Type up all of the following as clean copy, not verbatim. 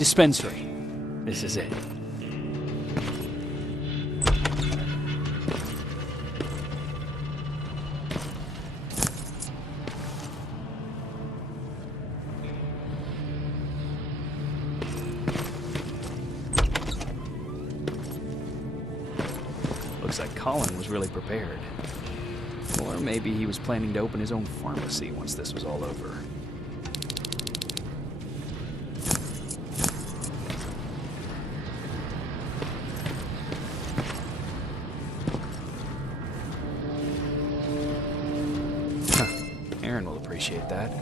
Dispensary. This is it. Looks like Colin was really prepared. Or maybe he was planning to open his own pharmacy once this was all over. Aaron will appreciate that.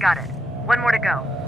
Got it. One more to go.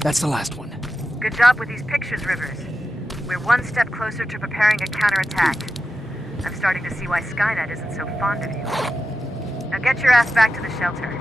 That's the last one. Good job with these pictures, Rivers. We're one step closer to preparing a counterattack. I'm starting to see why Skynet isn't so fond of you. Now get your ass back to the shelter.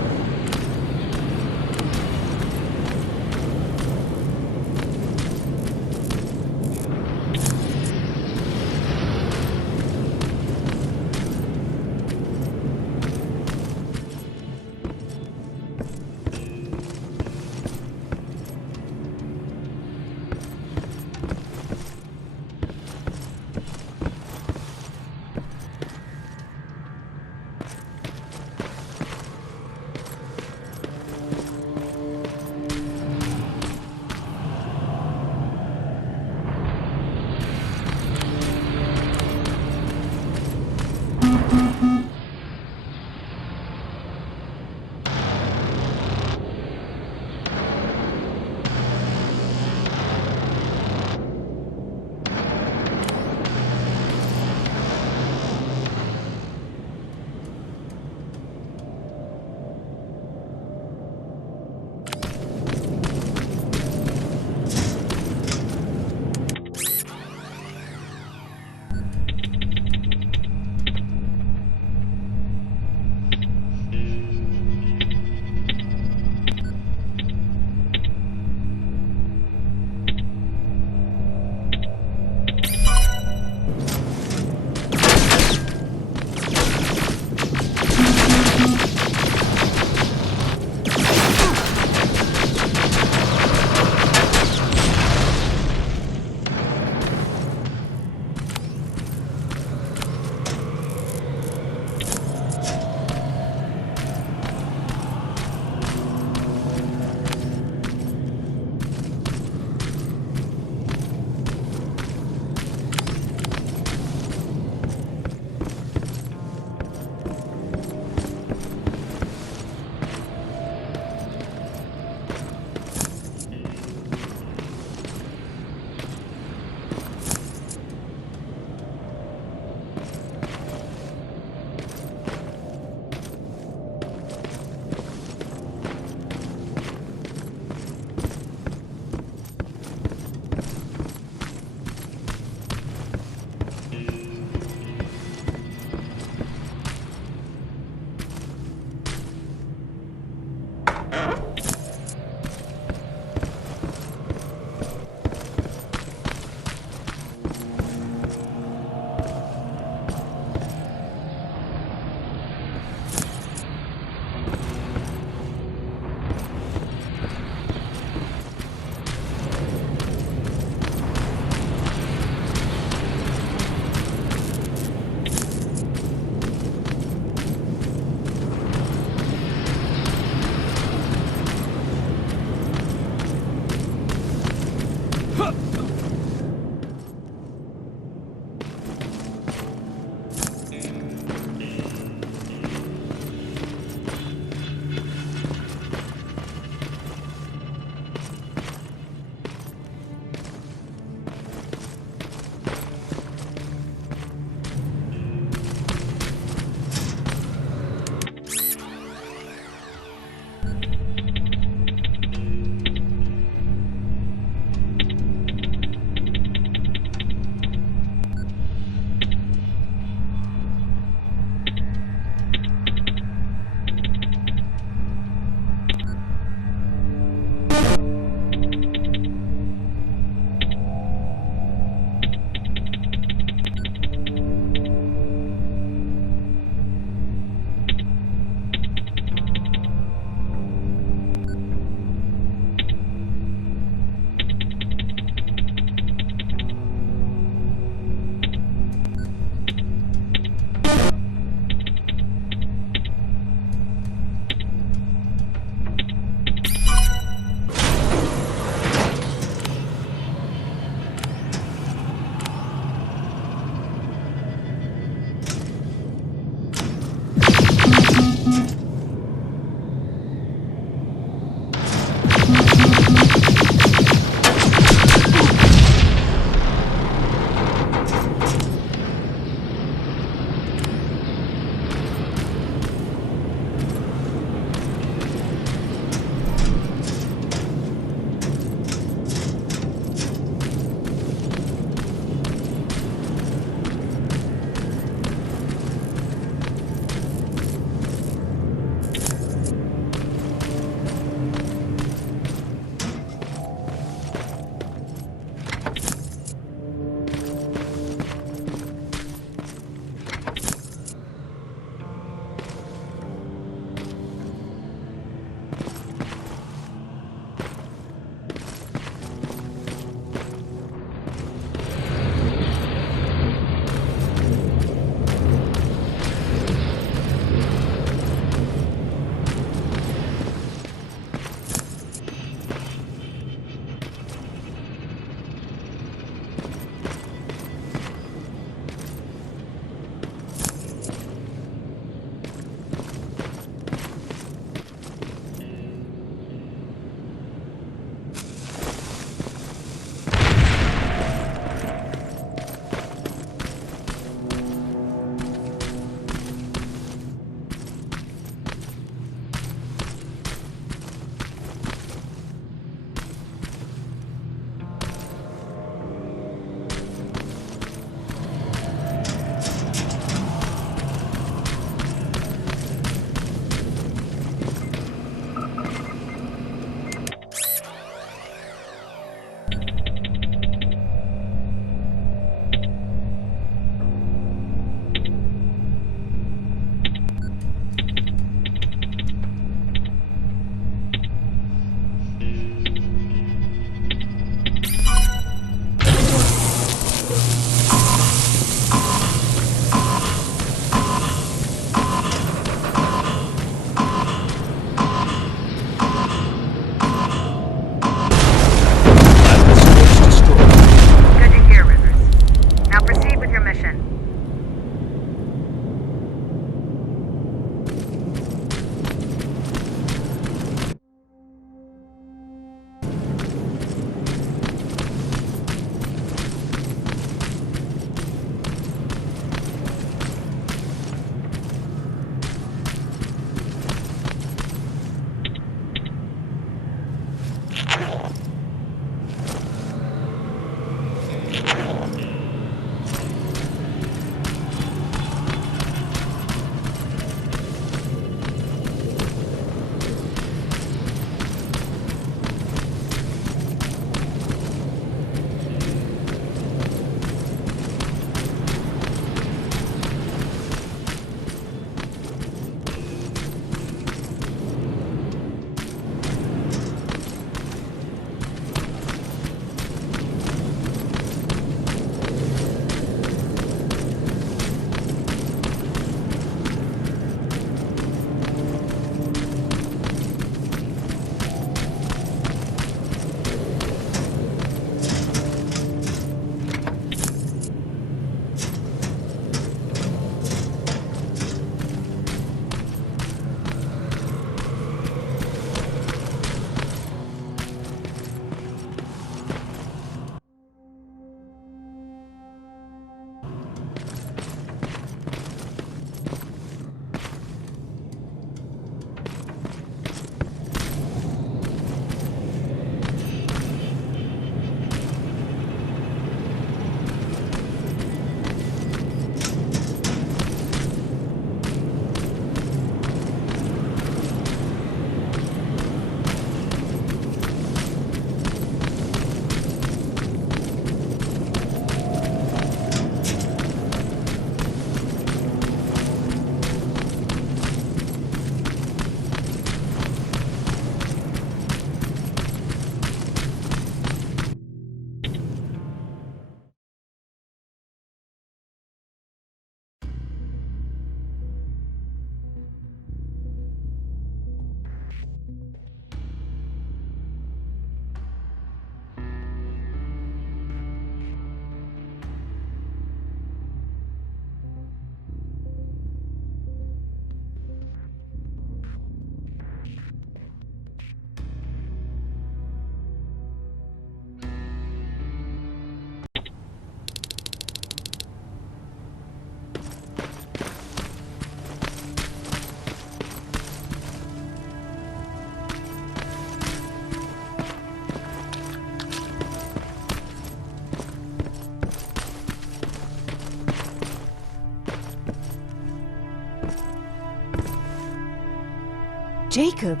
Jacob,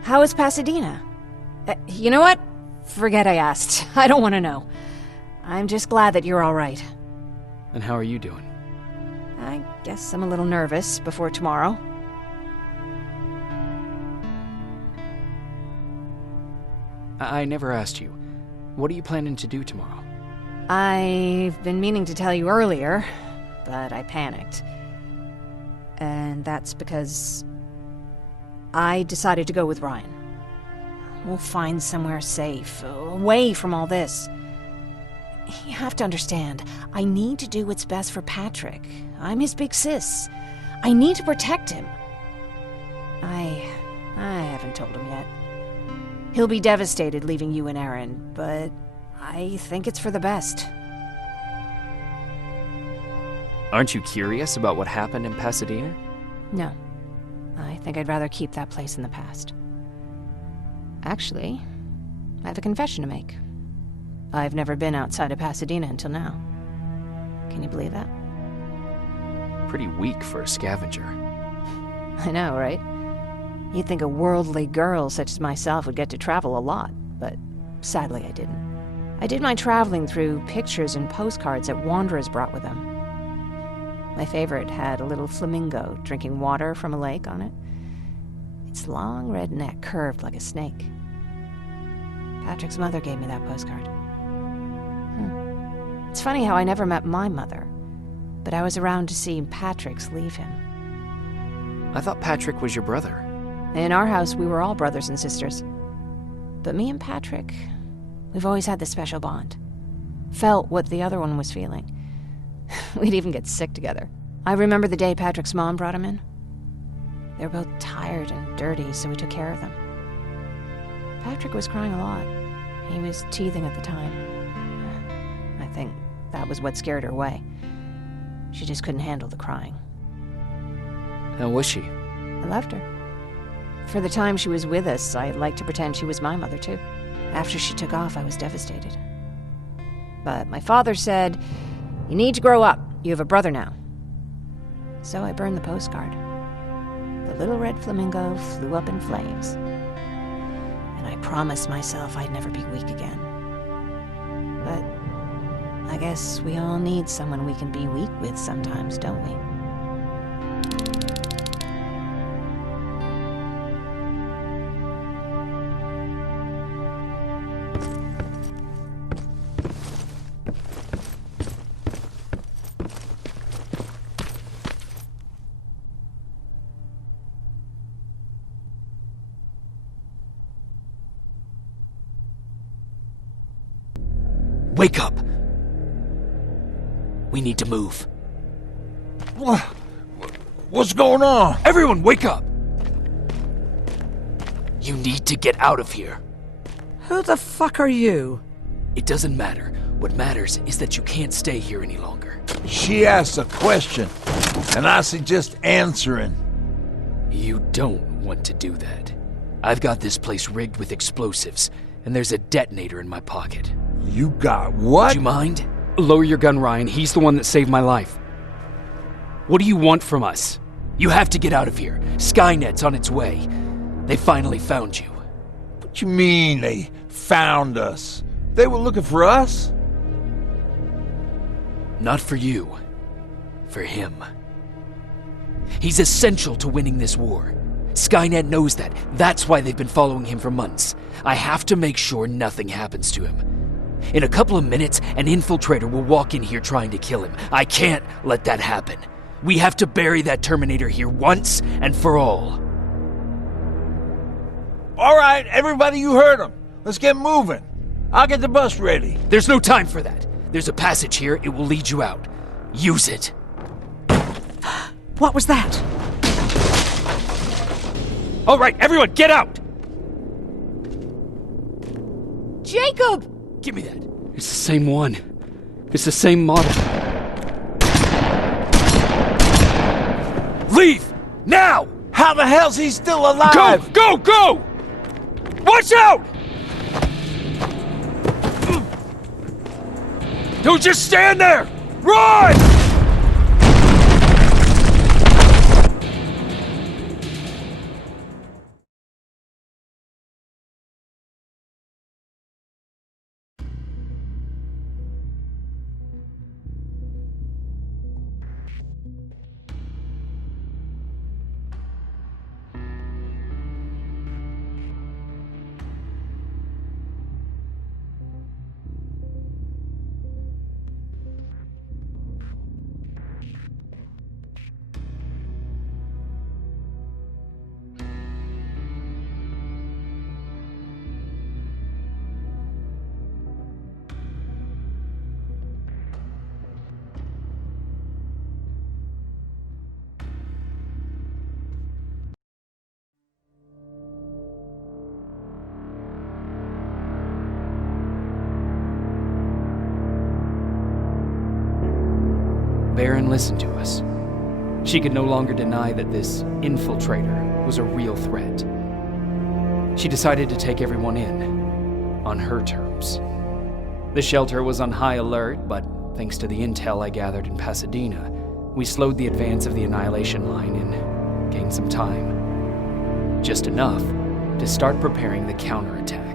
how is Pasadena? You know what? Forget I asked. I don't want to know. I'm just glad that you're all right. And how are you doing? I guess I'm a little nervous before tomorrow. I never asked you. What are you planning to do tomorrow? I've been meaning to tell you earlier, but I panicked. And that's because I decided to go with Ryan. We'll find somewhere safe, away from all this. You have to understand, I need to do what's best for Patrick. I'm his big sis. I need to protect him. I haven't told him yet. He'll be devastated leaving you and Aaron, but I think it's for the best. Aren't you curious about what happened in Pasadena? No. I think I'd rather keep that place in the past. Actually, I have a confession to make. I've never been outside of Pasadena until now. Can you believe that? Pretty weak for a scavenger. I know, right? You'd think a worldly girl such as myself would get to travel a lot, but sadly I didn't. I did my traveling through pictures and postcards that wanderers brought with them. My favorite had a little flamingo drinking water from a lake on it. Its long red neck curved like a snake. Patrick's mother gave me that postcard. It's funny how I never met my mother, but I was around to see Patrick's leave him. I thought Patrick was your brother. In our house, we were all brothers and sisters. But me and Patrick, we've always had this special bond. Felt what the other one was feeling. We'd even get sick together. I remember the day Patrick's mom brought him in. They were both tired and dirty, so we took care of them. Patrick was crying a lot. He was teething at the time. I think that was what scared her away. She just couldn't handle the crying. How was she? I loved her. For the time she was with us, I liked to pretend she was my mother, too. After she took off, I was devastated. But my father said, "You need to grow up. You have a brother now." So I burned the postcard. The little red flamingo flew up in flames. And I promised myself I'd never be weak again. But I guess we all need someone we can be weak with sometimes, don't we? Wake up! We need to move. What's going on? Everyone, wake up! You need to get out of here. Who the fuck are you? It doesn't matter. What matters is that you can't stay here any longer. She asked a question, and I suggest answering. You don't want to do that. I've got this place rigged with explosives, and there's a detonator in my pocket. You got what? Would you mind? Lower your gun, Ryan. He's the one that saved my life. What do you want from us? You have to get out of here. Skynet's on its way. They finally found you. What you mean they found us? They were looking for us? Not for you. For him. He's essential to winning this war. Skynet knows that. That's why they've been following him for months. I have to make sure nothing happens to him. In a couple of minutes, an infiltrator will walk in here trying to kill him. I can't let that happen. We have to bury that Terminator here once and for all. All right, everybody, you heard him. Let's get moving. I'll get the bus ready. There's no time for that. There's a passage here. It will lead you out. Use it. What was that? All right, everyone, get out! Jacob! Give me that. It's the same one. It's the same model. Leave! Now! How the hell's he still alive? Go! Go! Watch out! Don't just stand there! Run! Baron listened to us. She could no longer deny that this infiltrator was a real threat. She decided to take everyone in, on her terms. The shelter was on high alert, but thanks to the intel I gathered in Pasadena, we slowed the advance of the Annihilation Line and gained some time. Just enough to start preparing the counterattack.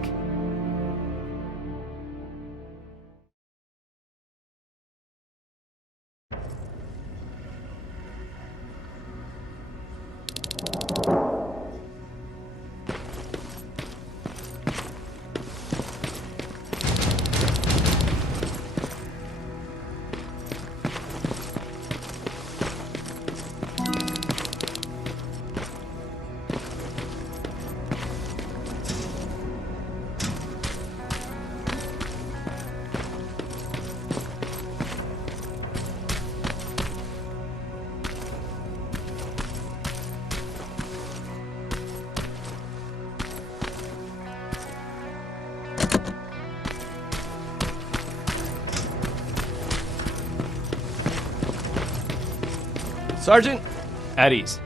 Sergeant? At ease.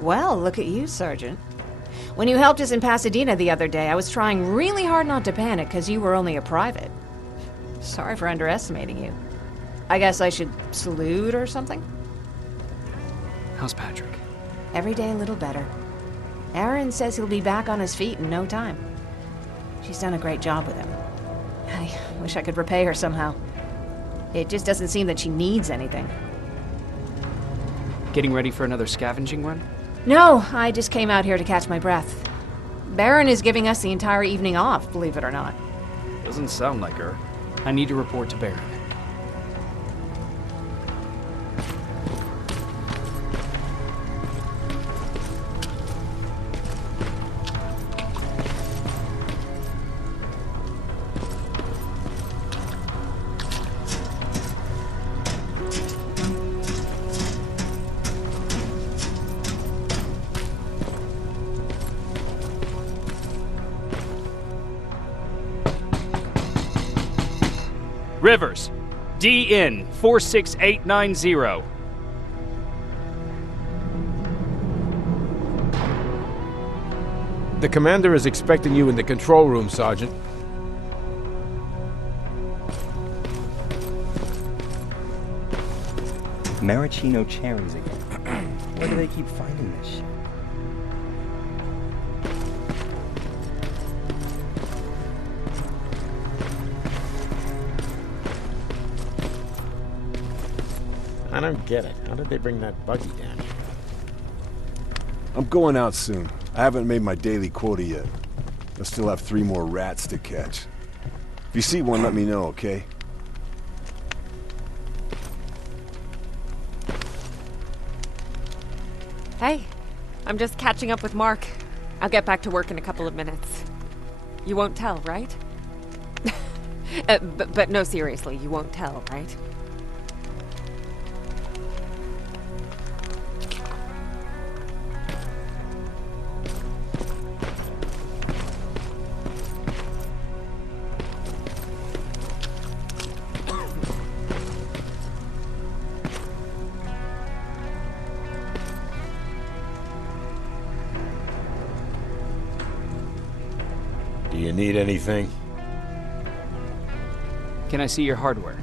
Well, look at you, Sergeant. When you helped us in Pasadena the other day, I was trying really hard not to panic because you were only a private. Sorry for underestimating you. I guess I should salute or something? How's Patrick? Every day a little better. Aaron says he'll be back on his feet in no time. She's done a great job with him. I wish I could repay her somehow. It just doesn't seem that she needs anything. Getting ready for another scavenging run? No, I just came out here to catch my breath. Baron is giving us the entire evening off, believe it or not. Doesn't sound like her. I need to report to Baron. Rivers, DN 46890. The commander is expecting you in the control room, Sergeant. Maraschino cherries again. Where do they keep finding this shit? I don't get it. How did they bring that buggy down here? I'm going out soon. I haven't made my daily quota yet. I still have 3 more rats to catch. If you see one, let me know, okay? Hey, I'm just catching up with Mark. I'll get back to work in a couple of minutes. You won't tell, right? But no, seriously, you won't tell, right? Do you need anything? Can I see your hardware?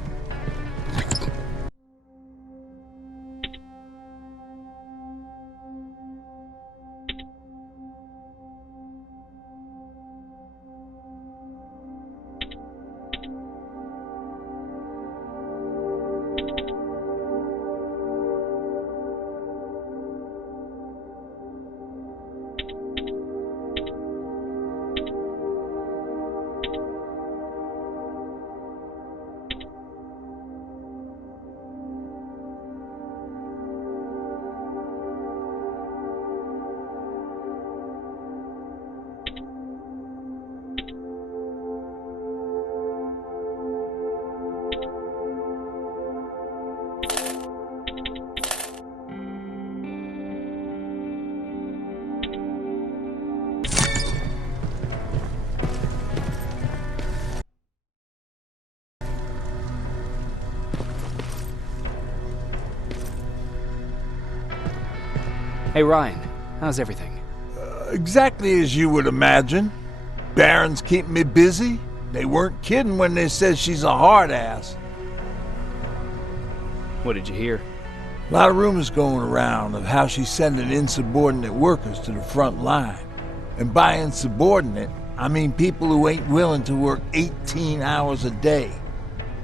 Hey Ryan, how's everything? Exactly as you would imagine. Baron's keeping me busy. They weren't kidding when they said she's a hard ass. What did you hear? A lot of rumors going around of how she's sending insubordinate workers to the front line. And by insubordinate, I mean people who ain't willing to work 18 hours a day.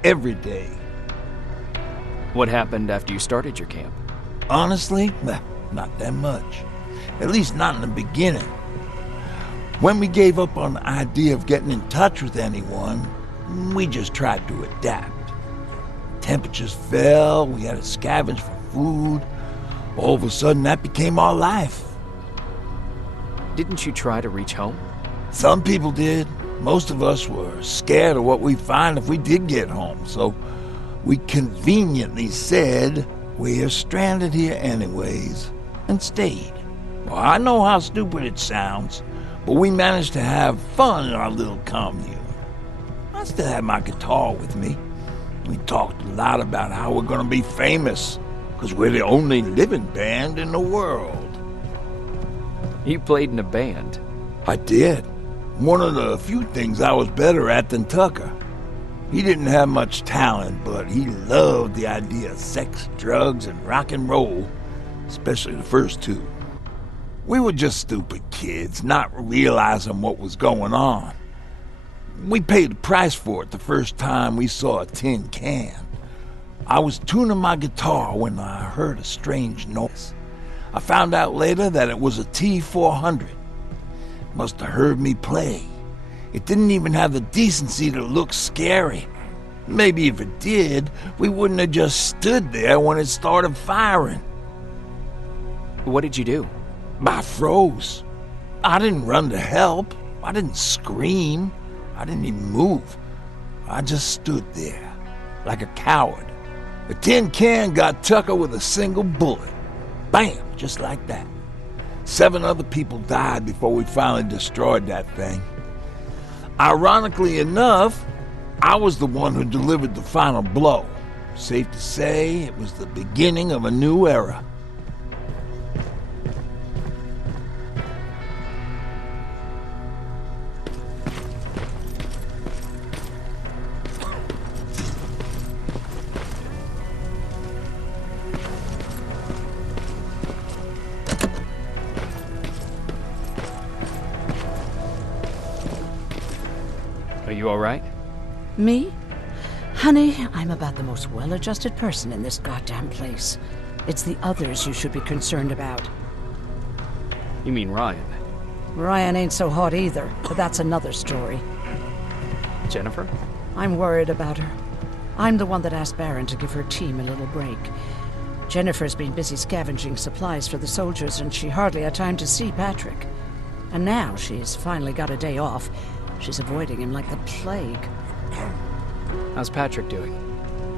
Every day. What happened after you started your camp? Honestly, not that much. At least not in the beginning. When we gave up on the idea of getting in touch with anyone, we just tried to adapt. Temperatures fell, we had to scavenge for food. All of a sudden, that became our life. Didn't you try to reach home? Some people did. Most of us were scared of what we'd find if we did get home, so we conveniently said, we're stranded here anyways, and stayed. Well, I know how stupid it sounds, but we managed to have fun in our little commune. I still had my guitar with me. We talked a lot about how we're gonna be famous, because we're the only living band in the world. You played in a band. I did. One of the few things I was better at than Tucker. He didn't have much talent, but he loved the idea of sex, drugs, and rock and roll, especially the first two. We were just stupid kids, not realizing what was going on. We paid the price for it the first time we saw a tin can. I was tuning my guitar when I heard a strange noise. I found out later that it was a T-400. Must have heard me play. It didn't even have the decency to look scary. Maybe if it did, we wouldn't have just stood there when it started firing. What did you do? I froze. I didn't run to help. I didn't scream. I didn't even move. I just stood there, like a coward. The tin can got Tucker with a single bullet. Bam, just like that. 7 other people died before we finally destroyed that thing. Ironically enough, I was the one who delivered the final blow. Safe to say, it was the beginning of a new era. Are you alright? Me? Honey, I'm about the most well-adjusted person in this goddamn place. It's the others you should be concerned about. You mean Ryan? Ryan ain't so hot either, but that's another story. Jennifer? I'm worried about her. I'm the one that asked Baron to give her team a little break. Jennifer's been busy scavenging supplies for the soldiers, and she hardly had time to see Patrick. And now she's finally got a day off. She's avoiding him like the plague. How's Patrick doing?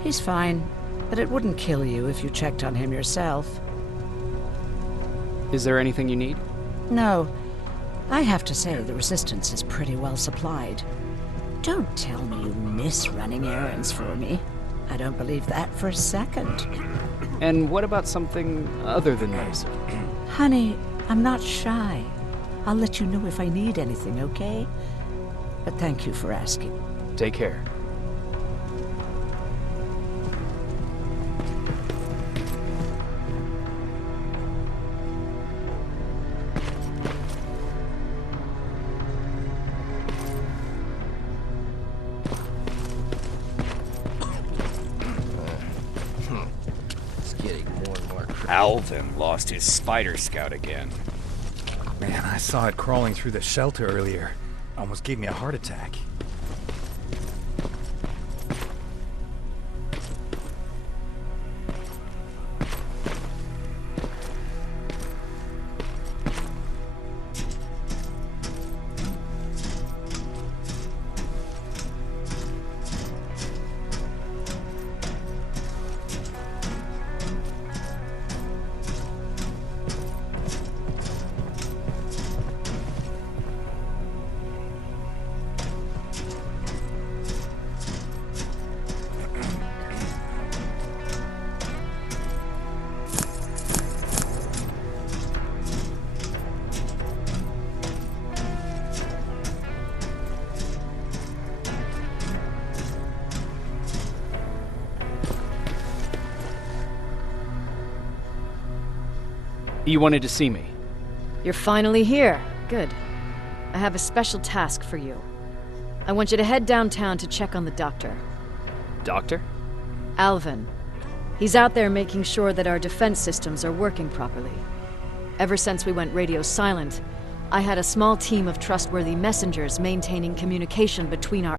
He's fine, but it wouldn't kill you if you checked on him yourself. Is there anything you need? No. I have to say the Resistance is pretty well supplied. Don't tell me you miss running errands for me. I don't believe that for a second. And what about something other than medicine? Honey, I'm not shy. I'll let you know if I need anything, okay? But thank you for asking. Take care. Alvin lost his spider scout again. Man, I saw it crawling through the shelter earlier. Almost gave me a heart attack. You wanted to see me? You're finally here. Good. I have a special task for you. I want you to head downtown to check on the doctor. Doctor? Alvin. He's out there making sure that our defense systems are working properly. Ever since we went radio silent, I had a small team of trustworthy messengers maintaining communication between our